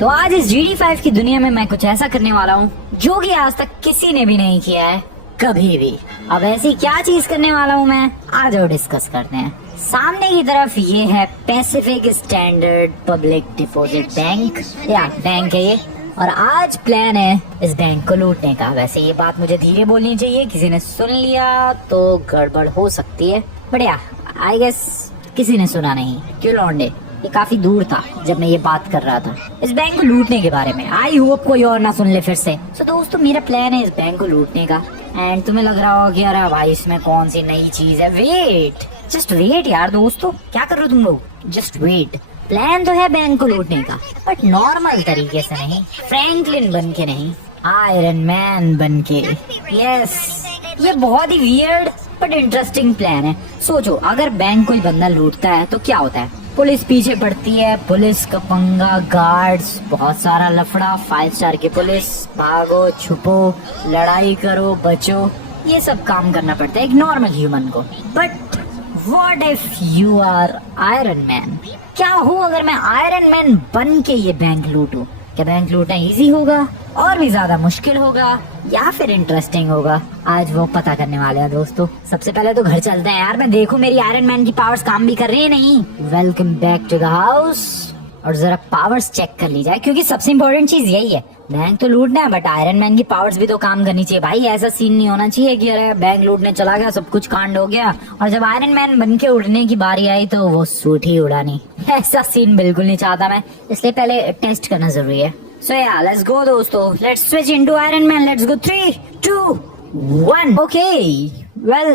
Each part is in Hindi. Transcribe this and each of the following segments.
तो आज इस GD5 की दुनिया में मैं कुछ ऐसा करने वाला हूँ जो कि आज तक किसी ने भी नहीं किया है, कभी भी। अब ऐसी क्या चीज करने वाला हूँ मैं, आज और डिस्कस करते हैं। सामने की तरफ ये है Pacific Standard Public Deposit bank, या बैंक है ये। और आज प्लान है इस बैंक को लूटने का। वैसे ये बात मुझे धीरे बोलनी चाहिए, किसी ने सुन लिया तो गड़बड़ हो सकती है, बट या आई गेस किसी ने सुना नहीं। क्यों लौंडे, ये काफी दूर था जब मैं ये बात कर रहा था इस बैंक को लूटने के बारे में। आई होप कोई और ना सुन ले फिर से। तो दोस्तों मेरा प्लान है इस बैंक को लूटने का। एंड तुम्हें लग रहा होगा कि अरे भाई इसमें कौन सी नई चीज है। वेट, जस्ट वेट यार दोस्तों, क्या कर रहे हो तुम लोग, जस्ट वेट। प्लान तो है बैंक को लूटने का, बट नॉर्मल तरीके से नहीं, फ्रैंकलिन बन के नहीं, आयरन मैन बन के। यस, ये बहुत ही वियर्ड बट इंटरेस्टिंग प्लान है। सोचो अगर बैंक कोई बंदा लूटता है तो क्या होता है, पुलिस पीछे पड़ती है, पुलिस का पंगा, गार्ड्स, बहुत सारा लफड़ा, 5 स्टार की पुलिस, भागो छुपो, लड़ाई करो, बचो, ये सब काम करना पड़ता है एक नॉर्मल ह्यूमन को। But what if you are Iron Man? क्या हो अगर मैं आयरन मैन बन के ये बैंक लूटूं? क्या बैंक लूटना इजी होगा, और भी ज्यादा मुश्किल होगा, या फिर इंटरेस्टिंग होगा? आज वो पता करने वाले हैं दोस्तों। सबसे पहले तो घर चलते हैं यार, मैं देखूं मेरी आयरन मैन की पावर्स काम भी कर रही है नहीं। Welcome back to the house. और जरा पावर्स चेक कर ली जाए, क्योंकि सबसे इम्पोर्टेंट चीज यही है। बैंक तो लूटना है बट आयरन मैन की पावर्स भी तो काम करनी चाहिए भाई। ऐसा सीन नहीं होना चाहिए कि अरे बैंक लूटने चला गया, सब कुछ कांड हो गया, और जब आयरन मैन बन के उड़ने की बारी आई तो वो सूट ही उड़ानी। ऐसा सीन बिल्कुल नहीं चाहता मैं, इसलिए पहले टेस्ट करना जरूरी है। So yeah, let's go दोस्तों, let's switch into Iron Man, let's go 3, 2, 1. Okay, well,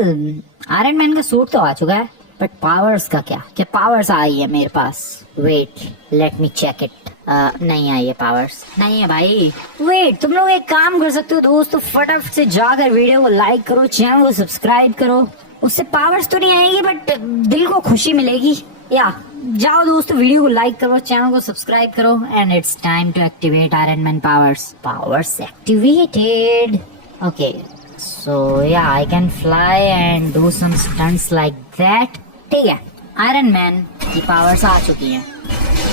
Iron Man का सूट तो आ चुका है, बट पावर्स का क्या पावर्स आई है मेरे पास? Wait, let me check it. नहीं आई है पावर्स, नहीं है भाई। वेट, तुम लोग एक काम कर सकते हो दोस्तों, फटाफट से जाकर वीडियो को लाइक करो, चैनल को सब्सक्राइब करो। उससे पावर्स तो नहीं आएगी बट दिल को खुशी मिलेगी। या जाओ दोस्तों, वीडियो को लाइक करो, चैनल को सब्सक्राइब करो, and it's time to activate Iron Man powers. Powers activated. Okay, so yeah I can fly and do some stunts like that. ठीक है, आयरन मैन की पावर्स आ चुकी हैं,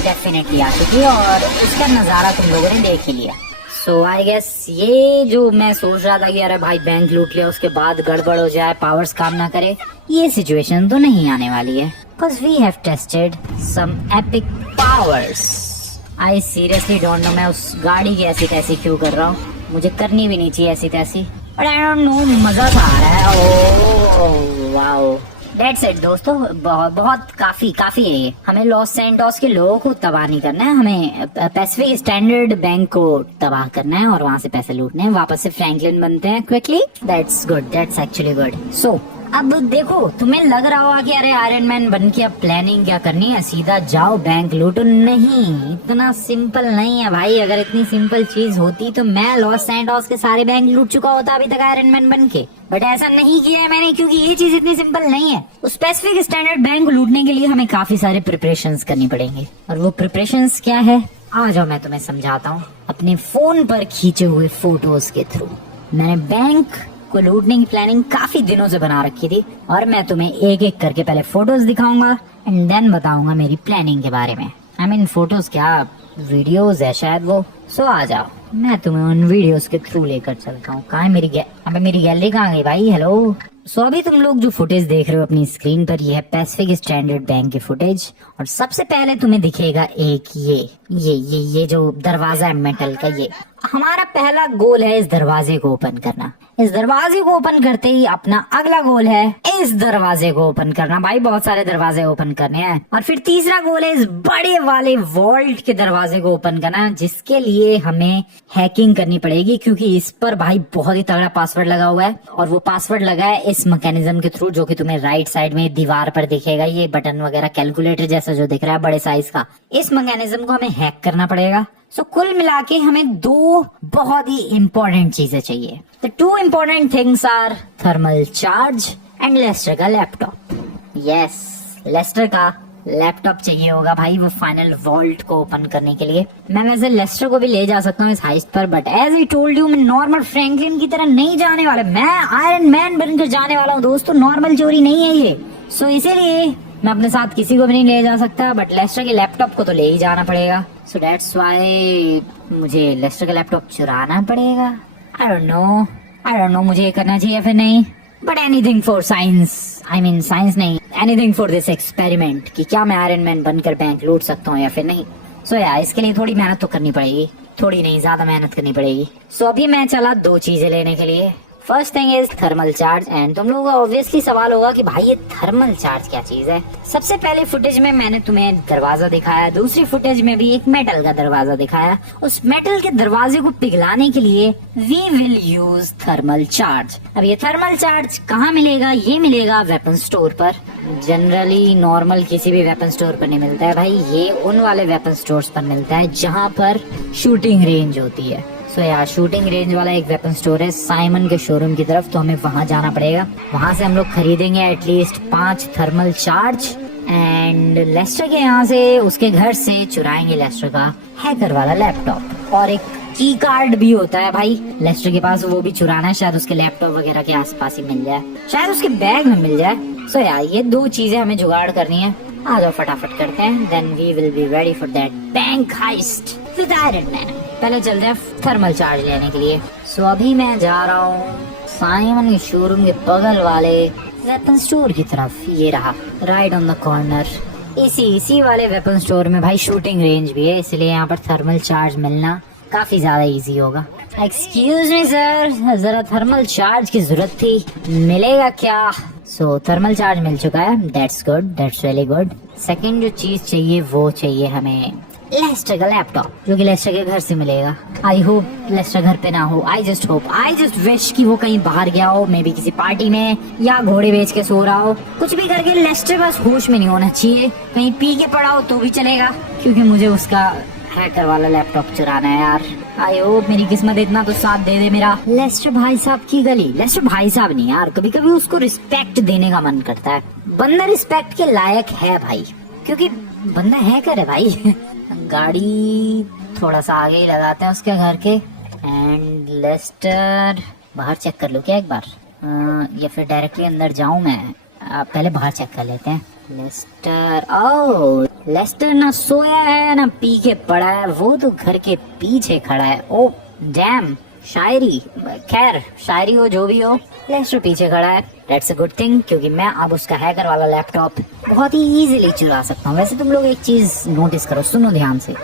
डेफिनेटली आ चुकी है, और उसका नजारा तुम लोगों ने देख ही लिया। सो आई गेस ये जो मैं सोच रहा था कि अरे भाई बैंक लूट लिया उसके बाद गड़बड़ हो जाए, पावर्स काम ना करे, ये सिचुएशन तो नहीं आने वाली है। Because we have tested some epic powers. I seriously don't know मैं उस गाड़ी की ऐसी तैसी क्यों कर रहा हूँ, मुझे करनी भी नहीं चाहिए ऐसी तैसी, but I don't know, मजा सा आ रहा है। ओह वाओ, That's it दोस्तों, बहुत काफी है ये। हमें लॉस सैंटोस के लोगों को तबाह नहीं करना है, हमें पैसिफिक स्टैंडर्ड बैंक को तबाह करना है और वहाँ से पैसे लूटने हैं। वापस से फ्रैंकलिन बनते हैं quickly. That's good, that's actually good. So अब देखो, तुम्हें लग रहा होगा कि अरे आयरन मैन बन के अब प्लानिंग क्या करनी है, सीधा जाओ बैंक लूटो। नहीं, इतना सिंपल नहीं है भाई। अगर इतनी सिंपल चीज होती तो मैं लॉस सैंटोस के सारे बैंक लूट चुका होता अभी तक आयरन मैन बन के, बट ऐसा नहीं किया है मैंने, क्योंकि ये चीज इतनी सिंपल नहीं है। उस पैसिफिक स्टैंडर्ड बैंक को लूटने के लिए हमें काफी सारे प्रिपरेशंस करनी पड़ेंगे, और वो प्रिपरेशंस क्या है, आ जाओ मैं तुम्हें समझाता हूँ। अपने फोन पर खींचे हुए फोटोज के थ्रू मैंने बैंक को लूटने की प्लानिंग काफी दिनों से बना रखी थी, और मैं तुम्हें एक एक करके पहले फोटोज दिखाऊंगा एंड देन बताऊंगा मेरी प्लानिंग के बारे में। आई मीन फोटोज क्या, वीडियोस है शायद वो। सो आ जाओ, मैं तुम्हें उन वीडियोस के थ्रू लेकर चलता हूँ। कहाँ है मेरी गैलरी कहाँ गई भाई? हेलो। सो अभी तुम लोग जो फुटेज देख रहे हो अपनी स्क्रीन पर, ये है पैसिफिक स्टैंडर्ड बैंक की फुटेज। और सबसे पहले तुम्हें दिखेगा एक ये जो दरवाजा है मेटल का, ये हमारा पहला गोल है इस दरवाजे को ओपन करना। इस दरवाजे को ओपन करते ही अपना अगला गोल है इस दरवाजे को ओपन करना। भाई बहुत सारे दरवाजे ओपन करने हैं। और फिर तीसरा गोल है इस बड़े वाले वॉल्ट के दरवाजे को ओपन करना, जिसके लिए हमें हैकिंग करनी पड़ेगी, क्योंकि इस पर भाई बहुत ही तगड़ा पासवर्ड लगा हुआ है, और वो पासवर्ड लगा है इस मैकेनिज्म के थ्रू, जो कि तुम्हें राइट साइड में दीवार पर दिखेगा। ये बटन वगैरह कैलकुलेटर जैसा जो दिख रहा है बड़े साइज का, इस मैकेनिज्म को हमें हैक करना पड़ेगा। सो कुल मिला के हमें दो बहुत ही इम्पोर्टेंट चीजें चाहिए। The two important things are thermal charge and Lester का लैपटॉप। यस, लेस्टर का लैपटॉप चाहिए होगा भाई वो फाइनल वॉल्ट को ओपन करने के लिए। मैं वैसे लेस्टर को भी ले जा सकता हूँ इस हाइस्ट पर, but as I told you, मैं नॉर्मल फ्रैंकलिन की तरह नहीं जाने वाला, मैं आयरन मैन बनकर जाने वाला हूँ दोस्तों। नॉर्मल चोरी नहीं है ये। सो इसीलिए मैं अपने साथ किसी को भी नहीं ले जा सकता, बट लेस्टर के लैपटॉप को तो ले ही जाना पड़ेगा। सो दैट्स व्हाई मुझे लेस्टर का लैपटॉप चुराना पड़ेगा। आई डोंट नो मुझे ये करना चाहिए फिर नहीं, but anything for science, I mean science नहीं, एनीथिंग फॉर दिस एक्सपेरिमेंट कि क्या मैं आयरन मैन बनकर बैंक लूट सकता हूँ या फिर नहीं। सो यार इसके लिए थोड़ी मेहनत तो करनी पड़ेगी, थोड़ी नहीं ज्यादा मेहनत करनी पड़ेगी। सो अभी मैं चला 2 चीजें लेने के लिए। First thing is thermal charge. And तुम लोगों का ऑब्वियसली सवाल होगा कि भाई ये थर्मल चार्ज क्या चीज है। सबसे पहले फुटेज में मैंने तुम्हें दरवाजा दिखाया, दूसरी फुटेज में भी एक मेटल का दरवाजा दिखाया। उस मेटल के दरवाजे को पिघलाने के लिए we will use thermal charge. अब ये थर्मल चार्ज कहाँ मिलेगा? ये मिलेगा वेपन स्टोर पर। जनरली नॉर्मल किसी भी वेपन स्टोर पर नहीं मिलता है भाई, ये उन वाले वेपन स्टोर्स पर मिलता है जहाँ पर शूटिंग रेंज होती है। सो यार शूटिंग रेंज वाला एक वेपन स्टोर है साइमन के शोरूम की तरफ, तो हमें वहां जाना पड़ेगा। वहां से हम लोग खरीदेंगे at least 5 thermal charge and Lester के यहाँ से, उसके घर से चुराएंगे लेस्टर का हैकर वाला लैपटॉप। और एक की कार्ड भी होता है भाई लेस्टर के पास, वो भी चुराना है। शायद उसके लैपटॉप वगैरह के आसपास ही मिल जाए, शायद उसके बैग में मिल जाए। सो यार ये 2 चीजें हमें जुगाड़ करनी है। आ जाओ फटाफट करते हैं, then we will be ready for that bank heist with Iron Man. पहले चलते हैं थर्मल चार्ज लेने के लिए। सो अभी मैं जा रहा हूँ साइमन के शोरूम के बगल वाले वेपन स्टोर की तरफ। ये रहा राइट ऑन द कॉर्नर। इसी वाले वेपन स्टोर में भाई शूटिंग रेंज भी है, इसलिए यहाँ पर थर्मल चार्ज मिलना काफी ज्यादा इजी होगा। एक्सक्यूज मी सर, जरा थर्मल चार्ज की जरूरत थी, मिलेगा क्या? सो थर्मल चार्ज मिल चुका है, that's good, that's really good. Second जो चीज चाहिए वो चाहिए हमें लेस्टर का लैपटॉप, जो कि लेस्टर के घर से मिलेगा। आई होप लेस्टर घर पे ना हो, आई जस्ट विश कि वो कहीं बाहर गया हो, मे बी किसी पार्टी में, या घोड़े बेच के सो रहा हो। कुछ भी करके लेस्टर बस होश में नहीं होना चाहिए। कहीं पी के पड़ा हो तो भी चलेगा, क्योंकि मुझे उसका हैकर वाला लैपटॉप चुराना है यार। आई होप मेरी किस्मत इतना तो साथ दे दे मेरा। लेस्टर भाई साहब की गली, लेस्टर भाई साहब नहीं यार, कभी कभी उसको रिस्पेक्ट देने का मन करता है। बंदा रिस्पेक्ट के लायक है भाई, क्योंकि बंदा हैकर है भाई। गाड़ी थोड़ा सा आगे ही लगाते हैं उसके घर के। एंड लेस्टर बाहर चेक कर लो क्या एक बार, या फिर डायरेक्टली अंदर जाऊं मैं? पहले बाहर चेक कर लेते हैं। लेस्टर, ओह लेस्टर ना सोया है ना पी के पड़ा है, वो तो घर के पीछे खड़ा है। ओ डैम, शायरी, खैर शायरी हो जो भी हो, लेस्टर पीछे खड़ा है। दैट्स अ गुड थिंग, क्योंकि मैं अब उसका हैकर वाला लैपटॉप बहुत ही इजीली चुरा सकता हूँ। वैसे तुम लोग एक चीज नोटिस करो, सुनो ध्यान से,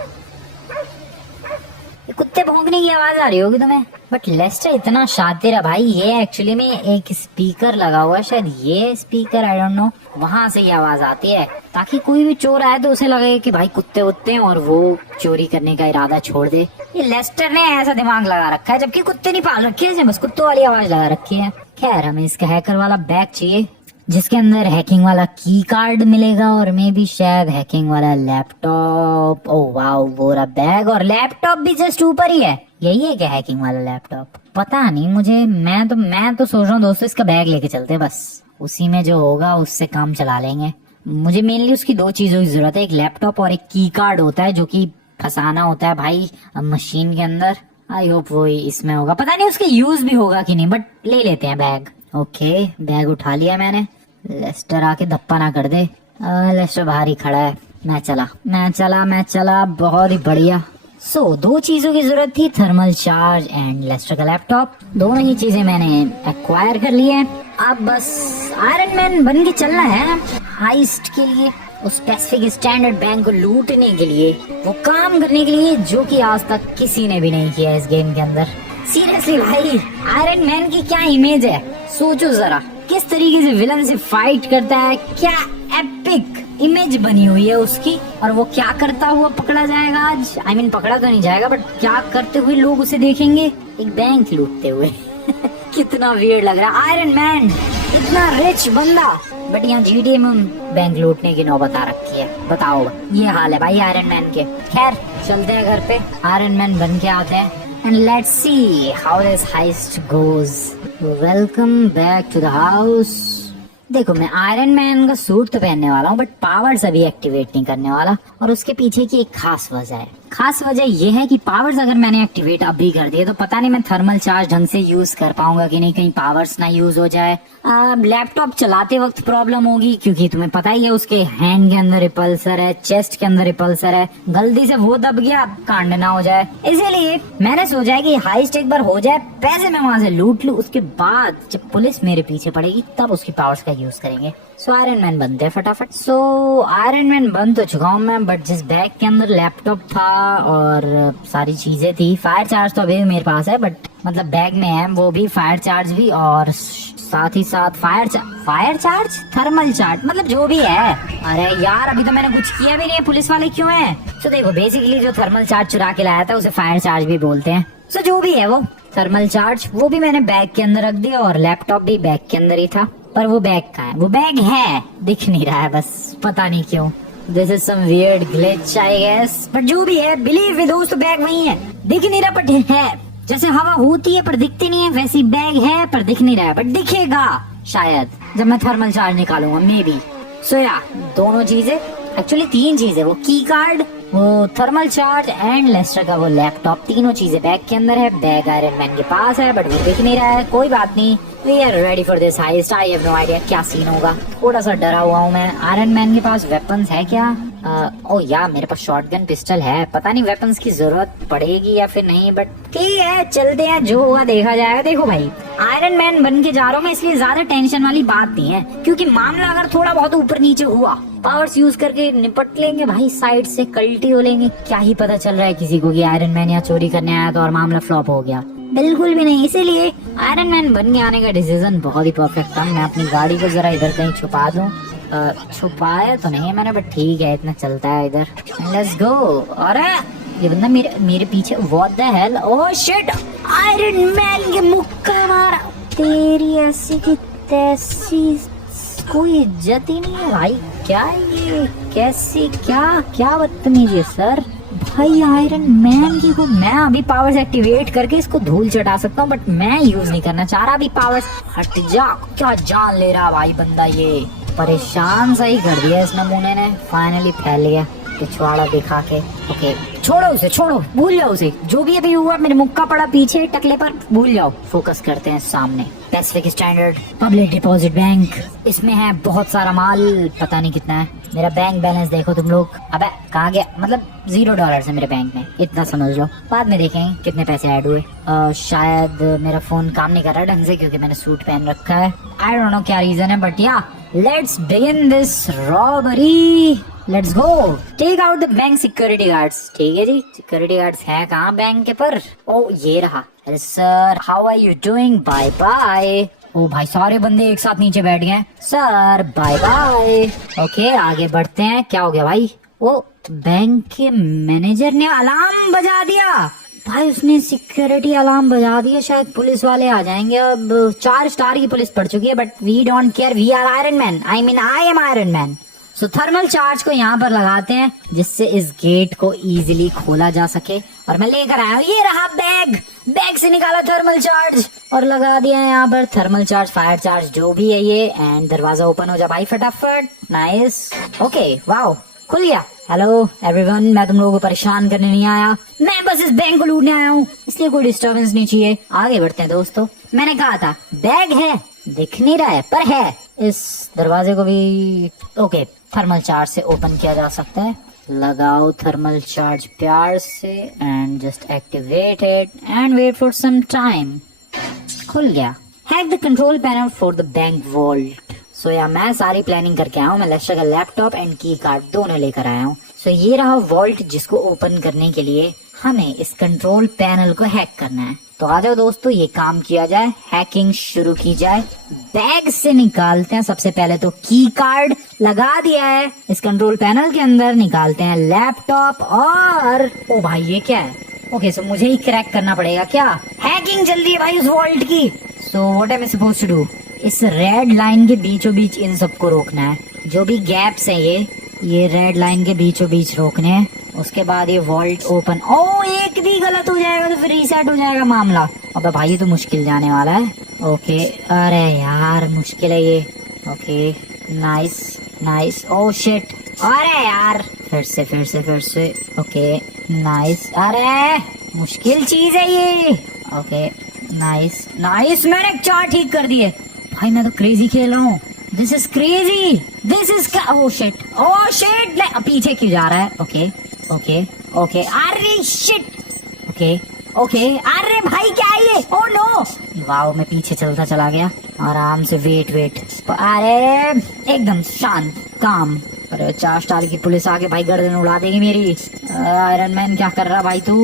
कुत्ते भौंकने की आवाज आ रही होगी तुम्हें, बट लेस्टर इतना शातिर है भाई, ये एक्चुअली में एक स्पीकर लगा हुआ है, शायद ये स्पीकर, आई डोंट नो, वहां से ये आवाज आती है, ताकि कोई भी चोर आए तो उसे लगे कि भाई कुत्ते उत्ते हैं और वो चोरी करने का इरादा छोड़ दे। ये लेस्टर ने ऐसा दिमाग लगा रखा है, जबकि कुत्ते नहीं पाल रखे हैं, बस कुत्तों वाली आवाज लगा रखी है। खैर हमें इसका हैकर वाला बैग चाहिए, जिसके अंदर हैकिंग वाला की कार्ड मिलेगा और मे भी शायद हैकिंग वाला लैपटॉप। ओह वाओ, वो रहा बैग, और लैपटॉप भी जस्ट ऊपर ही है। यही है क्या हैकिंग वाला लैपटॉप? पता नहीं मुझे, मैं तो सोच रहा हूँ दोस्तों इसका बैग लेके चलते हैं, बस उसी में जो होगा उससे काम चला लेंगे। मुझे मेनली उसकी 2 चीजों की जरूरत है, एक लैपटॉप और एक की कार्ड होता है जो कि फंसाना होता है भाई मशीन के अंदर। आई होप वो इसमें होगा, पता नहीं उसके यूज भी होगा कि नहीं, बट ले लेते हैं बैग। ओके बैग उठा लिया मैंने। लेस्टर आके धप्पा ना कर दे। लेस्टर बाहर ही खड़ा है। मैं चला, बहुत ही बढ़िया। सो 2 चीजों की जरूरत थी, थर्मल चार्ज एंड लेस्टर का लैपटॉप। दोनों ही चीजें मैंने एक्वायर कर ली है। अब बस आयरन मैन बन के चलना है हाइस्ट के लिए, उस पैसिफिक स्टैंडर्ड बैंक को लूटने के लिए, वो काम करने के लिए जो कि आज तक किसी ने भी नहीं किया इस गेम के अंदर। सीरियसली भाई, आयरन मैन की क्या इमेज है, सोचो जरा, किस तरीके से विलन से फाइट करता है, क्या एपिक इमेज बनी हुई है उसकी, और वो क्या करता हुआ पकड़ा जाएगा आज। आई मीन पकड़ा तो नहीं जाएगा, बट क्या करते हुए लोग उसे देखेंगे, एक बैंक लूटते हुए। कितना वियर्ड लग रहा है, आयरन मैन इतना रिच बंदा, बट यहाँ जीटीए में बैंक लूटने की नौबत आ रखी है। बताओ, ये हाल है भाई आयरन मैन के। खैर चलते हैं घर पे, आयरन मैन बन के आते हैं and let's see how this heist goes. Welcome back to the house. देखो मैं आयरन मैन का सूट तो पहनने वाला हूँ, बट पावर्स अभी एक्टिवेट नहीं करने वाला, और उसके पीछे की एक खास वजह है। खास वजह ये है कि पावर्स अगर मैंने एक्टिवेट अभी कर दिए तो पता नहीं मैं थर्मल चार्ज ढंग से यूज कर पाऊंगा कि नहीं, कहीं पावर्स ना यूज हो जाए। लैपटॉप चलाते वक्त प्रॉब्लम होगी क्योंकि तुम्हें पता ही है उसके हैंड के अंदर रिपल्सर है, चेस्ट के अंदर रिपल्सर है, गलती से वो दब गया कांड ना हो जाए। इसीलिए मैंने सोचा कि हाइस्ट एक बार हो जाए, पैसे मैं वहां से लूट लूं, उसके बाद जब पुलिस मेरे पीछे पड़ेगी तब उसकी पावर्स का यूज करेंगे। सो आयरन मैन बनते हैं फटाफट। सो आयरन मैन बन तो चुका हूँ मैं, बट जिस बैग के अंदर लैपटॉप था और सारी चीजें थी, फायर चार्ज तो अभी भी मेरे पास है, बट मतलब बैग में है वो भी, फायर चार्ज भी, और साथ ही साथ फायर चार्ज थर्मल चार्ज, मतलब जो भी है। अरे यार अभी तो मैंने कुछ किया भी नहीं, पुलिस वाले क्यों हैं? तो देखो बेसिकली जो थर्मल चार्ज चुरा के लाया था उसे फायर चार्ज भी बोलते हैं। सो जो भी है वो थर्मल चार्ज, वो भी मैंने बैग के अंदर रख दिया और लैपटॉप भी बैग के अंदर ही था। पर वो बैग कहाँ है? वो बैग है, दिख नहीं रहा है बस, पता नहीं क्यों। This is some weird glitch I guess, but जो भी है बिलीव मी दोस्त, बैग वही है, दिख नहीं रहा बट है। जैसे हवा होती है पर दिखती नहीं है, वैसी बैग है पर दिख नहीं रहा है, बट दिखेगा शायद जब मैं थर्मल चार्ज निकालूंगा, मे बी। सो या दोनों चीजें, एक्चुअली 3 चीजें, वो की कार्ड, वो थर्मल चार्ज एंड लेस्टर का वो लैपटॉप, तीनों चीजें बैग के अंदर है। बैग आयरन मैन के पास है बट वो दिख नहीं रहा है, कोई बात नहीं, we are ready for this heist. I have no idea क्या सीन होगा, थोड़ा सा डरा हुआ हूँ मैं। आयरन मैन के पास वेपन्स है क्या? ओ या मेरे पास शॉटगन पिस्टल है, पता नहीं वेपन्स की जरूरत पड़ेगी या फिर नहीं, बट ठीक है चलते हैं, जो हुआ देखा जाएगा। देखो भाई आयरन मैन बन के जा रहा हूँ मैं, इसलिए ज्यादा टेंशन वाली बात नहीं है, क्योंकि मामला अगर थोड़ा बहुत ऊपर नीचे हुआ पावर्स यूज करके निपट लेंगे भाई, साइड से कल्टी हो लेंगे। क्या ही पता चल रहा है किसी को कि आयरन मैन यहाँ चोरी करने आया था और मामला फ्लॉप हो गया, बिल्कुल भी नहीं। इसीलिए आयरन मैन बन के आने का डिसीजन बहुत ही परफेक्ट था। मैं अपनी गाड़ी को जरा इधर कहीं छुपा दूं, छुपाया तो नहीं है मैंने, बट ठीक है इतना चलता है इधर। Let's go. अरे ये बंदा मेरे पीछे, what the hell, oh shit, iron man के मुक्का मारा, तेरी ऐसी की तैसी, कोई इज्जत ही नहीं है भाई। क्या ये, कैसी, क्या बदतमीजी है सर। भाई आयरन मैन की को मैं अभी पावर्स एक्टिवेट करके इसको धूल चटा सकता हूँ, बट मैं यूज नहीं करना चाह रहा अभी पावर्स। हट जा, क्या जान ले रहा भाई बंदा, ये परेशान सही कर दिया इस नमूने ने, फाइनली फैल गया पिछवाड़ा दिखा के। ओके छोड़ो उसे, छोड़ो, भूल जाओ उसे, जो भी अभी हुआ मेरे मुक्का पड़ा पीछे टकले पर, भूल जाओ। फोकस करते हैं सामने। Pacific Standard Public Deposit bank, इसमें है बहुत सारा माल, पता नहीं कितना है। मेरा बैंक बैलेंस देखो तुम लोग, अबे कहाँ गया, मतलब $0 है मेरे बैंक में, इतना समझ लो, बाद में देखेंगे कितने पैसे ऐड हुए। शायद मेरा फोन काम नहीं कर रहा ढंग से क्योंकि मैंने सूट पहन रखा है, आई डोंट नो क्या रीजन है, but yeah let's begin this robbery. Let's go, take out the bank security guards. ठीक है जी, सिक्योरिटी गार्ड्स हैं कहाँ बैंक के पर? ओ ये रहा। अरे sir how are you doing, bye bye. ओ भाई सारे बंदे एक साथ नीचे बैठ गए। Sir bye bye. ओके आगे बढ़ते हैं। क्या हो गया भाई? वो बैंक के मैनेजर ने अलार्म बजा दिया भाई, उसने सिक्योरिटी अलार्म बजा दिया, शायद पुलिस वाले आ जाएंगे। अब 4 स्टार की पुलिस पड़ चुकी है, but we don't care, we are Iron Man, I mean I am Iron Man. So thermal charge को यहाँ पर लगाते हैं जिससे इस गेट को इजीली खोला जा सके, और मैं लेकर आया हूँ, ये रहा बैग। बैग से निकाला थर्मल चार्ज और लगा दिया है यहाँ पर थर्मल चार्ज, फायर चार्ज जो भी है ये, एंड दरवाजा ओपन हो जा भाई फटाफट। नाइस, ओके वाओ खुल गया। हेलो एवरीवन, मैं तुम लोगों को परेशान करने नहीं आया, मैं बस इस बैंक को लूटने आया हूँ, इसलिए कोई डिस्टर्बेंस नहीं चाहिए। आगे बढ़ते हैं दोस्तों, मैंने कहा था बैग है, दिख नहीं रहा है पर है। इस दरवाजे को भी ओके थर्मल चार्ज से ओपन किया जा सकता है। लगाओ थर्मल चार्ज प्यार से and just activate it and wait for some time. खुल गया। Hack the control panel for the bank vault. So yeah मैं सारी प्लानिंग करके आया हूँ, मैं लेस्टर का लैपटॉप एंड की कार्ड दोनों लेकर आया हूँ। सो ये रहा वॉल्ट, जिसको ओपन करने के लिए हमें इस कंट्रोल पैनल को हैक करना है। तो आ जाओ दोस्तों, ये काम किया जाए, हैकिंग शुरू की जाए। बैग से निकालते हैं सबसे पहले तो की कार्ड, लगा दिया है इस कंट्रोल पैनल के अंदर। निकालते हैं लैपटॉप और ओ भाई ये क्या है? ओके सो मुझे ही क्रैक करना पड़ेगा क्या? हैकिंग चल रही है भाई उस वॉल्ट की। So what am I supposed to do? इस रेड लाइन के बीचों बीच इन सबको रोकना है, जो भी गैप्स है ये रेड लाइन के बीचों बीच रोकने हैं। उसके बाद ये वॉल्ट ओपन। ओ एक भी गलत हो जाएगा तो फिर रीसेट हो जाएगा मामला। अबे भाई ये तो मुश्किल जाने वाला है। ओके अरे यार मुश्किल है ये। Okay nice nice, oh shit, अरे यार फिर से ओके नाइस, अरे मुश्किल चीज है ये। ओके नाइस नाइस, मैंने 4 ठीक कर दिए भाई। मैं तो क्रेजी खेल रहा हूँ। This is crazy, this is oh shit, oh shit. पीछे क्यों जा रहा है? ओके ओके ओके, अरे शिट। ओके ओके, अरे भाई क्या है ये? ओह नो, वाओ मैं पीछे चलता चला गया आराम से। वेट वेट, अरे एकदम शांत काम। अरे 4 स्टार की पुलिस आके भाई गर्दन उड़ा देगी मेरी। आयरन मैन क्या कर रहा भाई तू?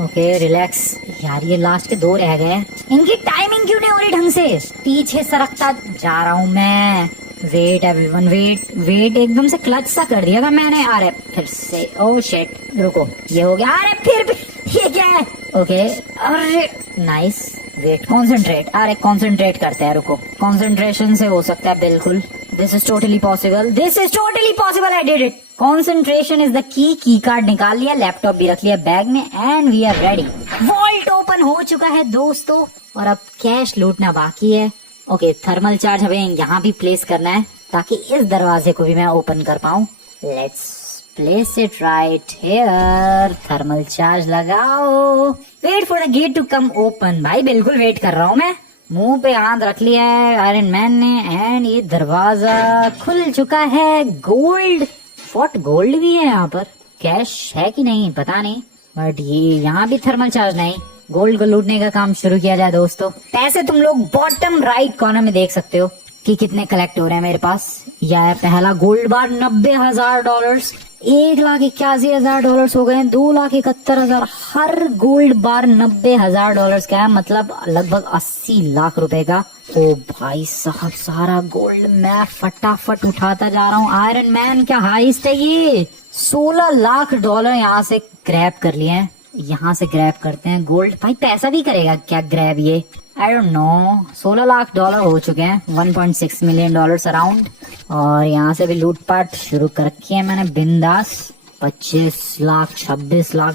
ओके रिलैक्स यार, ये लास्ट के 2 रह गए। इनकी टाइमिंग क्यों नहीं हो रही ढंग से? पीछे सरकता जा रहा हूँ मैं। वेट एवरीवन, वेट वेट, एकदम से क्लच सा कर दिया था मैंने। अरे फिर से, ओह शिट, रुको ये हो गया। अरे फिर भी ये क्या है? ओके अरे नाइस, वेट कॉन्सेंट्रेट। अरे कॉन्सेंट्रेट करते हैं, रुको। कॉन्सेंट्रेशन से हो सकता है बिल्कुल। This is totally possible, this is totally possible, I did it. Concentration is the key card निकाल लिया, लैपटॉप भी रख लिया बैग में, and we are ready. Vault open हो चुका है दोस्तों, और अब कैश लूटना बाकी है। ओके थर्मल चार्ज हमें यहाँ भी प्लेस करना है ताकि इस दरवाजे को भी मैं ओपन कर पाऊँ। Let's place it right here. Thermal charge लगाओ। Wait for the gate to come open. भाई बिल्कुल वेट कर रहा हूँ मैं। मुंह पे हाथ रख लिया है आयरन मैन ने, एंड ये दरवाजा खुल चुका है। गोल्ड, फॉट गोल्ड भी है यहाँ पर। कैश है कि नहीं पता नहीं, बट ये यहाँ भी थर्मल चार्ज नहीं। गोल्ड को लूटने का काम शुरू किया जाए दोस्तों। पैसे तुम लोग बॉटम राइट कॉर्नर में देख सकते हो कि कितने कलेक्ट हो रहे हैं मेरे पास। यह पहला गोल्ड बार $90,000, $1,81,000 हो गए, $2,71,000। हर गोल्ड बार $90,000 का है, मतलब लगभग 80 लाख रुपए का। ओ भाई साहब, सारा गोल्ड मैं फटाफट उठाता जा रहा हूँ। आयरन मैन क्या हाइस्ट है ये। $16 लाख यहाँ से ग्रैब कर लिए हैं। यहाँ से ग्रैब करते हैं गोल्ड। भाई पैसा भी करेगा क्या ग्रैब ये? आई डोंट नो। $16 लाख हो चुके हैं, $1.6 मिलियन अराउंड। और यहाँ से भी लूटपाट शुरू कर रखी है मैंने बिंदास। 25 लाख, $26 लाख,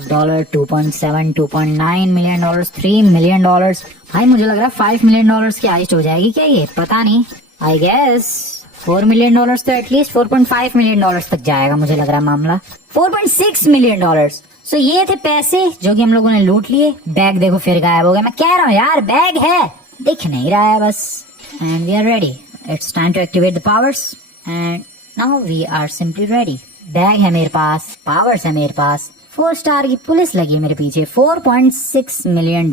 $2.7, $2.9 मिलियन, $3 मिलियन। भाई मुझे लग रहा है $5 मिलियन की हाइस्ट हो जाएगी क्या ये? पता नहीं, आई गेस $4 मिलियन तो एटलीस्ट $4.5 मिलियन तक जाएगा मुझे लग रहा है मामला। $4.6 मिलियन। सो ये थे पैसे जो कि हम लोगों ने लूट लिए। बैग देखो फिर गायब हो गया। मैं कह रहा हूँ यार बैग है, दिख नहीं रहा है बस। And we are ready, it's time to activate the powers, and now we are simply ready. Bag है मेरे पास, पावर्स है मेरे पास, 4 स्टार की पुलिस लगी है मेरे पीछे। $4.6 मिलियन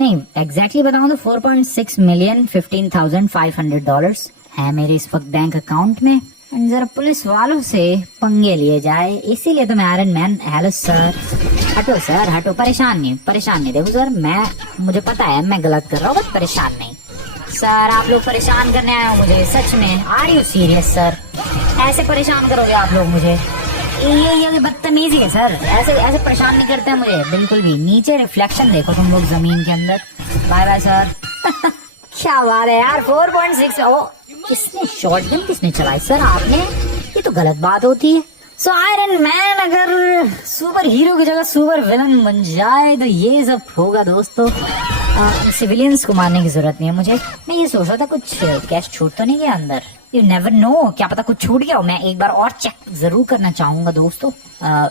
नहीं, एग्जैक्टली बताऊं तो $4.6 मिलियन $15,500 है मेरे इस वक्त बैंक अकाउंट में। जरा पुलिस वालों से पंगे लिए जाए, इसीलिए तो मैं आयरन मैन। हेलो सर, हटो सर हटो, परेशान नहीं। देखो सर, मुझे पता है मैं गलत कर रहा हूँ, बट परेशान नहीं सर। आप लोग परेशान करने आए हो मुझे, सच में। Are you serious sir? ऐसे परेशान करोगे आप लोग मुझे? ये बदतमीजी है सर, ऐसे परेशान नहीं करते मुझे बिल्कुल भी। नीचे रिफ्लेक्शन देखो तुम लोग जमीन के अंदर। Bye bye sir. क्या बात है यार, 4.6। ओ किसने शॉटगन किसने चलाई सर? आपने? ये तो गलत बात होती है। सो आयरन मैन अगर सुपर हीरो की जगह सुपर विलन बन जाए तो ये सब होगा दोस्तों। सिविलियंस को मारने की जरूरत नहीं है मुझे। मैं ये सोच रहा था कुछ कैश छूट तो नहीं गया अंदर। यू नेवर नो, क्या पता कुछ छूट गया हो। मैं एक बार और चेक जरूर करना चाहूंगा दोस्तों।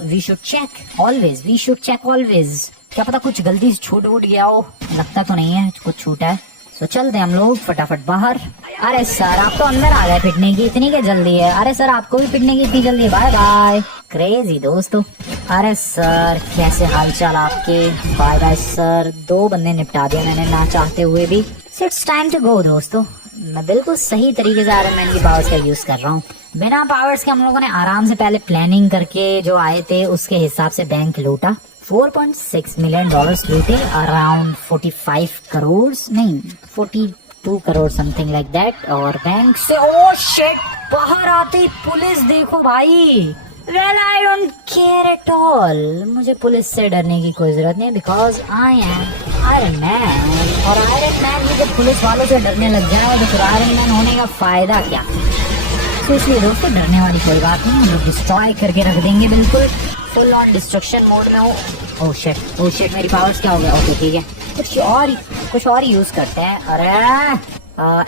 We should check always, we should check always. क्या पता कुछ गलती से छूट गया हो। लगता तो नहीं है कुछ छूटा है। तो चलते हम लोग फटाफट बाहर। अरे सर आप तो अंदर आ गए पिटने की, इतनी क्या जल्दी है? अरे सर आपको भी पिटने की इतनी जल्दी है? Bye bye. क्रेजी दोस्तों। अरे सर कैसे हालचाल आपके? Bye bye sir. 2 बंदे निपटा दिए मैंने ना चाहते हुए भी। इट्स टाइम टू गो दोस्तों। मैं बिल्कुल सही तरीके से आयरन मैन की पावर्स का यूज कर रहा हूँ। बिना पावर्स के हम लोगों ने आराम से पहले प्लानिंग करके जो आए थे उसके हिसाब से बैंक लूटा। $4.6 मिलियन लूटे, अराउंड 45 करोड़ नहीं 42 करोड़ समथिंग लाइक दैट। और बैंक से ओह शिट, बाहर आते पुलिस देखो भाई। Well, I don't care at all. मुझे पुलिस से डरने की कोई जरूरत नहीं, because I am Iron Man। और आयरन मैन भी जब पुलिस वालों से डरने लग जाए तो फिर आयरन मैन होने का फायदा क्या? तो इसलिए दोस्तों डरने वाली कोई बात नहीं, हम लोग डिस्ट्रॉय करके रख देंगे बिल्कुल। फुल ऑन डिस्ट्रक्शन मोड में हो। ओह शिट, मेरी पावर्स क्या हो गया? ओके ठीक है, कुछ और यूज करते हैं। अरे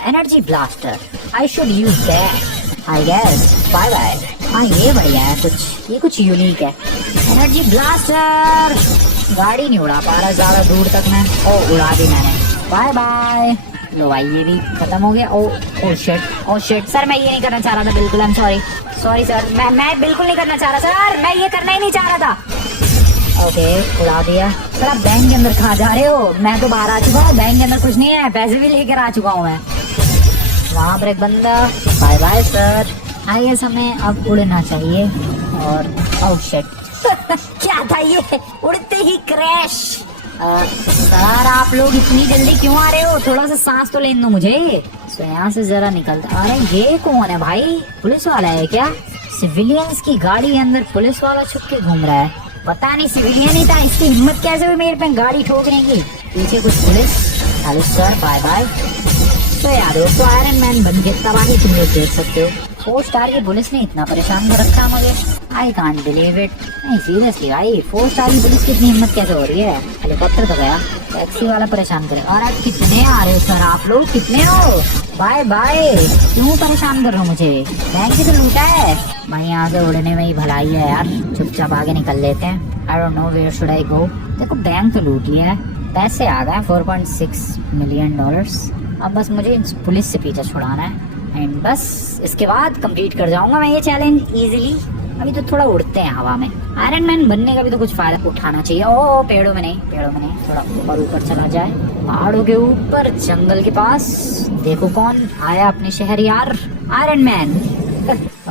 energy blaster, I should use that I guess. Bye bye. हाँ ये बढ़िया है, ये कुछ यूनिक है। Energy blaster. गाड़ी नहीं उड़ा पा रहा ज्यादा दूर तक मैं। ओ उड़ा दी मैंने, बाय बाय। लो भाई ये भी खत्म हो गया। ओ शिट सर, मैं ये नहीं करना चाह रहा था बिल्कुल। आई एम सॉरी सर, मैं बिल्कुल नहीं करना चाह रहा सर, मैं ये करना ही नहीं चाह रहा था। ओके उड़ा दिया। सर आप बैंक के अंदर कहाँ जा रहे हो? मैं तो बाहर आ चुका हूँ, बैंक के अंदर कुछ नहीं है, पैसे भी लेकर आ चुका हूँ मैं। वहाँ पर एक बंदा। Bye bye sir. I guess हमें अब उड़ना चाहिए। और ओह शिट क्या था ये, उड़ते ही क्रैश। सर आप लोग इतनी जल्दी क्यों आ रहे हो? थोड़ा सा सांस तो लेने दो मुझे। तो यहाँ से जरा निकलता। अरे ये कौन है भाई? पुलिस वाला है क्या? सिविलियंस की गाड़ी के अंदर पुलिस वाला छुप के घूम रहा है। पता नहीं सिविलियन ही था, इसकी हिम्मत कैसे हुई मेरे पे गाड़ी ठोकने की। पीछे कुछ police. Hello sir bye bye. तो यार दोस्तों आयरन मैन बन के तबाही तुम लोग देख सकते हो। 4 स्टार की पुलिस ने इतना परेशान कर रखा मुझे। I can't believe it. नहीं सीरियसली भाई 4 स्टार की पुलिस की इतनी हिम्मत कैसे हो रही है? हेलीकॉप्टर तो गया, टैक्सी वाला परेशान करे। और आप कितने आ रहे हो सर? आप लोग कितने हो? Bye bye. क्यों परेशान कर रहे हो मुझे? बैंक से तो लूटा है भाई, यहाँ से उड़ने में ही भलाई है यार। चुपचाप आगे निकल लेते हैं। I don't know where should I go. देखो बैंक तो लूट लिया है, पैसे आ गए 4.6 मिलियन डॉलर्स। अब बस मुझे पुलिस से पीछा छुड़ाना है एंड बस इसके बाद कंप्लीट कर जाऊंगा मैं ये चैलेंज इजीली। अभी तो थोड़ा उड़ते हैं हवा में। आयरन मैन बनने का भी तो कुछ फायदा उठाना चाहिए। ओ पेड़ों में नहीं, थोड़ा ऊपर चला जाए, पहाड़ों के ऊपर, जंगल के पास। देखो कौन आया अपने शहर यार, iron man.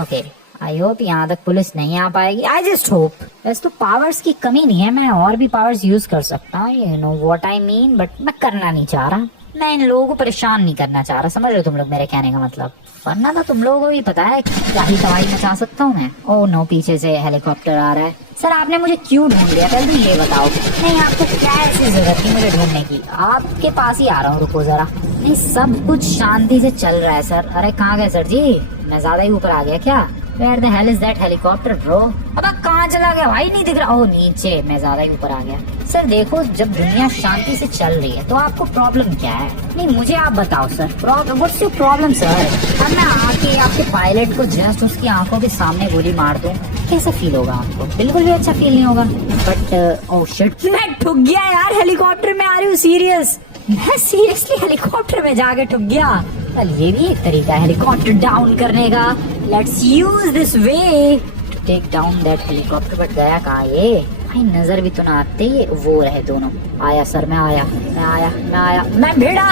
Okay I hope यहाँ तक पुलिस नहीं आ पाएगी। I just hope. वैसे तो पावर्स की कमी नहीं है, मैं और भी पावर्स यूज कर सकता हूँ, you know what I mean, but मैं करना नहीं चाह रहा। मैं इन लोगों को परेशान नहीं करना चाह रहा, समझ रहे हो तुम लोग मेरे कहने का मतलब? वरना तो तुम लोगों को भी पता है क्या ही तबाही मचा सकता हूँ मैं। ओह नो पीछे से हेलीकॉप्टर आ रहा है। सर आपने मुझे क्यों ढूंढ लिया पहले तो ये बताओ। नहीं आपको क्या ऐसी जरूरत थी मुझे ढूंढने की? आपके पास ही आ रहा हूँ, रुको जरा। नहीं सब कुछ शांति से चल रहा है सर। अरे कहाँ गए सर जी? मैं ज्यादा ही ऊपर आ गया क्या? Where the hell is that helicopter bro? अब कहाँ चला गया भाई? नहीं दिख रहा। ओह नीचे, मैं ज्यादा ही ऊपर आ गया। सर देखो जब दुनिया शांति से चल रही है तो आपको प्रॉब्लम क्या है? नहीं मुझे आप बताओ sir, problem what's your problem sir? अब मैं आके आपके पायलट को जस्ट उसकी आंखों के सामने गोली मार दूं, कैसा फील होगा आपको? बिल्कुल भी अच्छा फील नहीं होगा। बट ओह शिट मैं ठुक गया यार, हेलीकॉप्टर में आ रही हूँ सीरियस। मैं सीरियसली हेलीकॉप्टर में जाके ठुक गया। well, ये भी एक तरीका है हेलीकॉप्टर डाउन करने का। Let's use this way to take down that helicopter. But गया कहाँ ये भाई? नजर भी तो ना आते, ये वो रहे दोनों। आया सर, मैं आया मैं भिड़ा।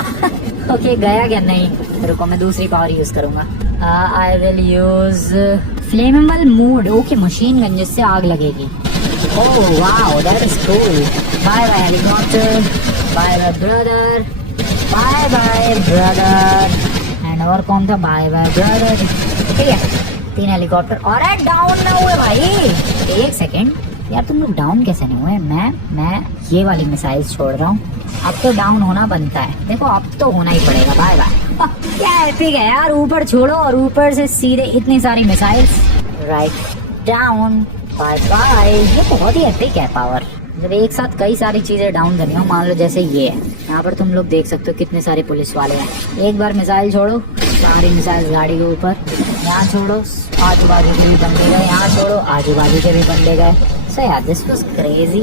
ओके गया क्या? नहीं रुको मैं दूसरी पावर यूज करूंगा। I will use flammable mode. Okay machine gun जिससे आग लगेगी। Oh wow that is cool. Bye bye helicopter, bye bye brother, bye bye brother. And और कौन था? Bye bye brother. ठीक है 3 हेलीकॉप्टर और डाउन ना हुए भाई। एक सेकेंड यार, तुम लोग डाउन कैसे नहीं हुए? मैं ये वाली मिसाइल छोड़ रहा हूँ। अब तो डाउन होना बनता है, देखो अब तो होना ही पड़ेगा। Bye bye. क्या एपिक है यार, ऊपर छोड़ो और ऊपर से सीधे इतनी सारी missiles. Right down, bye bye. ये बहुत ही एपिक है पावर। जब एक साथ कई सारी चीजें डाउन करनी हो, मान लो जैसे ये है, यहाँ पर तुम लोग देख सकते हो कितने सारे पुलिस वाले हैं। एक बार मिसाइल छोड़ो, सारी मिसाइल गाड़ी के ऊपर। यहाँ छोड़ो, आजू बाजू के भी बंदे गए। यहाँ छोड़ो, आजू बाजू के भी बंदे गए। सो यार दिस वाज क्रेजी।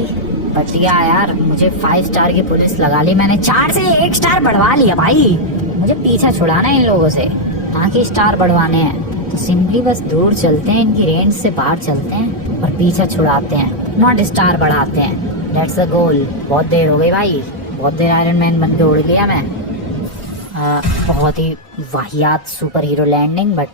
बट यार मुझे 5 स्टार की पुलिस लगा ली मैंने, 4 से 1 स्टार बढ़वा लिया भाई। मुझे पीछा छुड़ाना है इन लोगों से, ताकि स्टार बढ़वाने हैं। तो सिंपली बस दूर चलते हैं, इनकी रेंज से बाहर चलते हैं और पीछा छुड़ाते हैं, नॉट स्टार बढ़ाते हैं। That's the goal. बहुत देर हो गई भाई, बहुत देर आयरन मैन बन के उड़ लिया मैं। बहुत ही वाहियात superhero landing, but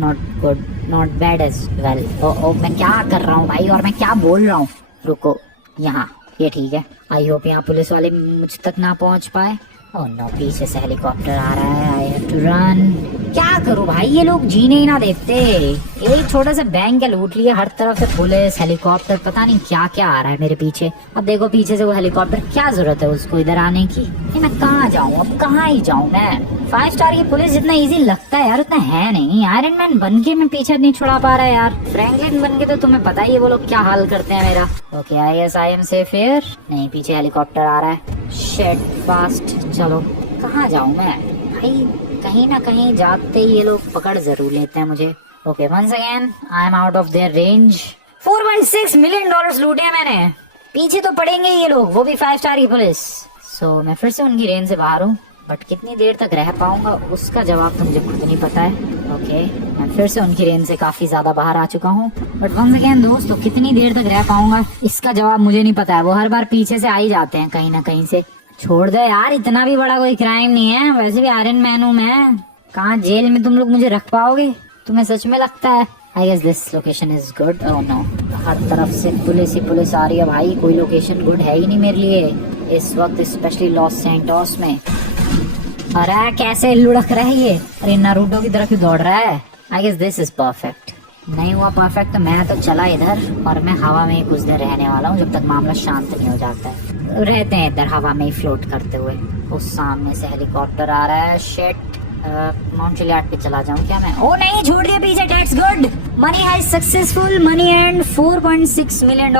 not good, not bad as well. ओ मैं क्या कर रहा हूँ भाई, और मैं क्या बोल रहा हूँ? रुको यहाँ, ये ठीक है। आई होप यहाँ पुलिस वाले मुझ तक ना पहुँच पाए। ओह नो पीछे से हेलीकॉप्टर आ रहा है। I have to run. क्या करूं भाई, ये लोग जीने ही ना देते। एक छोटा सा बैंक लूट लिया, हर तरफ से पुलिस, हेलीकॉप्टर, पता नहीं क्या क्या आ रहा है मेरे पीछे। अब देखो पीछे से वो हेलीकॉप्टर, क्या जरूरत है उसको इधर आने की? मैं कहाँ जाऊँ, अब कहाँ ही जाऊँ मैं? 5 स्टार की पुलिस जितना इजी लगता है यार उतना है नहीं। आयरन मैन बन के मैं पीछे नहीं छुड़ा पा रहा यार। फ्रैंकलिन बन के तो तुम्हें पता ही है वो लोग क्या हाल करते हैं मेरा। Okay I am safe here. नहीं पीछे हेलीकॉप्टर आ रहा है। Shit fast. चलो कहाँ जाऊँ मैं भाई? कहीं ना कहीं जाते ही ये लोग पकड़ जरूर लेते हैं मुझे। Okay once again I am out of their range. $4.6 million लूटे हैं मैंने। पीछे तो पड़ेंगे ये लोग, वो भी 5 स्टार की पुलिस। सो मैं फिर से उनकी रेंज से बाहर हूँ, बट कितनी देर तक रह पाऊंगा उसका जवाब तो मुझे खुद नहीं पता है। ओके, मैं फिर से उनकी रेंज से काफी ज्यादा बाहर आ चुका हूँ, बट वंस अगेन दोस्तों कितनी देर तक रह पाऊंगा इसका जवाब मुझे नहीं पता है। वो हर बार पीछे से आ ही जाते हैं कहीं ना कहीं से। छोड़ दे यार, इतना भी बड़ा कोई क्राइम नहीं है, वैसे भी आयरन मैन हूँ मैं। कहाँ जेल में तुम लोग मुझे रख पाओगे? तुम्हें सच में लगता है? I guess this location is good. Oh no, हर तरफ से पुलिस ही पुलिस आ रही है भाई, कोई लोकेशन गुड है ही नहीं मेरे लिए इस वक्त, स्पेशली लॉस सैंटोस में। अरे कैसे लुढ़क रहा है ये? अरे नारुतो की तरह क्यों दौड़ रहा है? I guess this is perfect. नहीं हुआ परफेक्ट तो मैं तो चला इधर, और मैं हवा में ही कुछ देर रहने वाला हूँ जब तक मामला शांत नहीं हो जाता है। रहते हैं इधर हवा में ही फ्लोट करते हुए। उस सामने से हेलीकॉप्टर आ रहा है। शिट, माउंट चिलियाड पे चला जाऊं क्या मैं? ओ नहीं, छोड़ दिया पीछे। That's good, money heist successful, money and $4.6 million.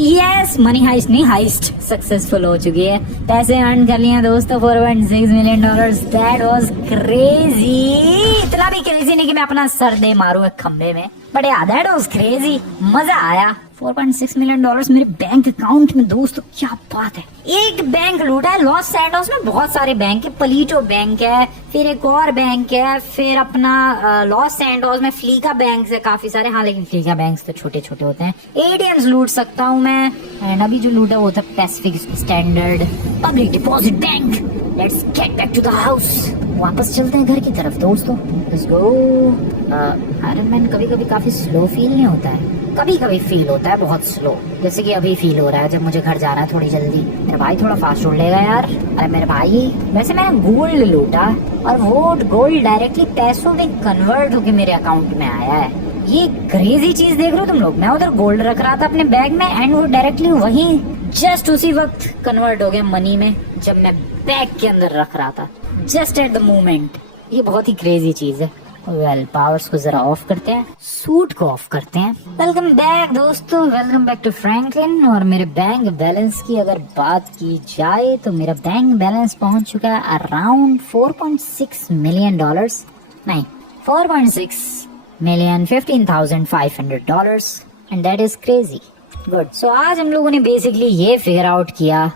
Yes, money heist नहीं, हाइस्ट सक्सेसफुल हो चुकी है। पैसे अर्न कर लिए दोस्तों, $4.6 मिलियन। That was crazy. इतना भी क्रेजी नहीं कि मैं अपना सर दे मारूं एक खंबे में, बट यार दैट वाज क्रेजी, मजा आया। $4.6 मिलियन मेरे बैंक अकाउंट में दोस्तों, क्या बात है। एक बैंक लूटा है लॉस सैंटोस में, बहुत सारे बैंक है। पलीटो बैंक है, फिर एक और बैंक है, फिर अपना लॉस सैंटोस में फ्लीका बैंक है काफी सारे। हाँ लेकिन फ्लीका बैंक तो छोटे छोटे होते हैं। एटीएम्स लूट सकता हूँ मैं, एंड अभी जो लूटा वो था Pacific Standard Public Deposit Bank. Let's get back to the house. वापस चलते हैं घर की तरफ दोस्तों, लेट्स गो। आयरन मैन कभी कभी काफी स्लो फील नहीं होता है, कभी कभी फील होता है बहुत स्लो, जैसे कि अभी फील हो रहा है जब मुझे घर जाना है थोड़ी जल्दी। मेरा भाई थोड़ा फास्ट उड़ लेगा यार। अरे मेरे भाई, वैसे मैंने गोल्ड लूटा और वो गोल्ड डायरेक्टली पैसों में कन्वर्ट होके मेरे अकाउंट में आया है। ये क्रेजी चीज देख रहे हो तुम लोग। मैं उधर गोल्ड रख रहा था अपने बैग में, एंड वो डायरेक्टली वही जस्ट उसी वक्त कन्वर्ट हो गया मनी में जब मैं बैग के अंदर रख रहा था, जस्ट एट द मोमेंट। ये बहुत ही क्रेजी चीज है। वेल, पावर्स को जरा ऑफ करते हैं, सूट को ऑफ करते हैं। वेलकम बैक दोस्तों, वेलकम बैक टू फ्रैंकलिन। और मेरे बैंक बैलेंस की अगर बात की जाए तो मेरा बैंक बैलेंस पहुंच चुका है अराउंड $4.6 मिलियन। नहीं, $4.6,015,500, and that is crazy good. So आज हम लोगों ने बेसिकली ये फिगर आउट किया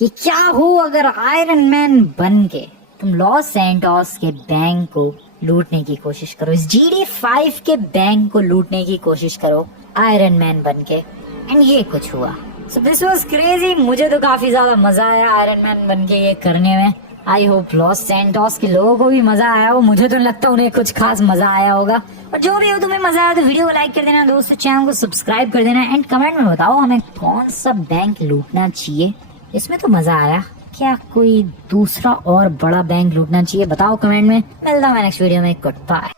कि क्या हो अगर आयरन मैन बन के तुम लॉस सैंटोस के बैंक को लूटने की कोशिश करो, इस GD5 के बैंक को लूटने की कोशिश करो आयरन मैन बन के, एंड ये कुछ हुआ। So this was crazy. मुझे तो काफी ज्यादा मजा आया आयरन मैन बन के ये करने में। आई होप लॉस सैंटोस के लोगों को भी मजा आया हो। मुझे तो लगता है उन्हें कुछ खास मजा आया होगा। और जो भी हो, तुम्हें मजा आया तो वीडियो को लाइक कर देना दोस्तों, चैनल को सब्सक्राइब कर देना, एंड कमेंट में बताओ हमें कौन सा बैंक लूटना चाहिए। इसमें तो मजा आया, क्या कोई दूसरा और बड़ा बैंक लूटना चाहिए? बताओ कमेंट में। मिलता हूँ नेक्स्ट वीडियो में। Good bye.